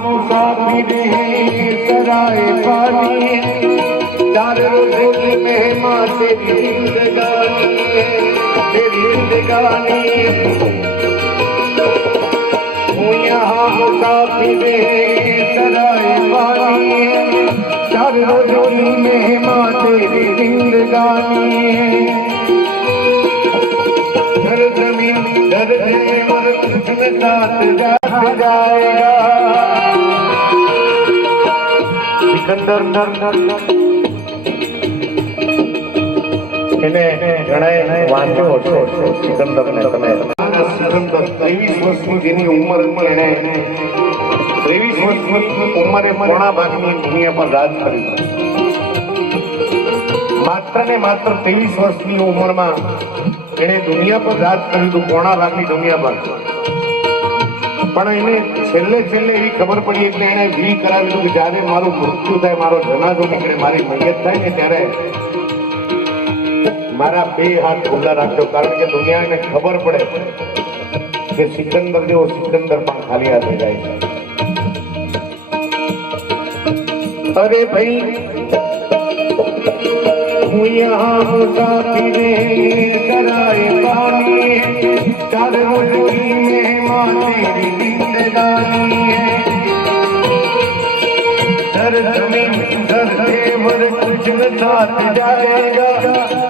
मुसाफिर हैं सराय पानी है, चार रोज की मेहमा तेरी जिंदगानी है, तेरी जिंदगानी हूँ यहाँ मुसाफिर हैं सराय पानी है, चार रोज की मेहमा तेरी जिंदगानी है। घर जमीन घर जेवर कुछ न साथ जाएगा। सिकंदर એને ઘણાએ વાંચ્યો હશે સિકંદરને તમે સિકંદર 23 વર્ષની જેની ઉંમર હતી એને 23 વર્ષની ઉંમરે પોણા ભાગની દુનિયા પર રાજ કર્યું। માત્ર ને માત્ર 23 વર્ષની ઉંમરમાં એને દુનિયા પર રાજ કર્યું હતું, પોણા ભાગની દુનિયા પર। પણ એને છેલ્લે એવી ખબર પડી એટલે એને વીલ કરાવી દીધું કે જ્યારે મારું મૃત્યુ થાય, મારો જનાજો નીકળે, મારી મૈયત થાય ને ત્યારે મારા બે હાથ ખુલ્લા રાખજો, કારણ કે દુનિયાને ખબર પડે કે સિકંદર જેવો સિકંદર પણ ખાલી હાથે જાય છે। અરે ભાઈ હું યહાં મુસાફિર સરાય પાनी है, चार रोज की मेहमा तेरी जिंदगानी है। घर जमीन घर जेवर कुछ न साथ जाएगा,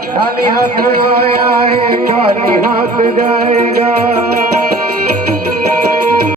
खाली हाथ आया है खाली हाथ जाएगा।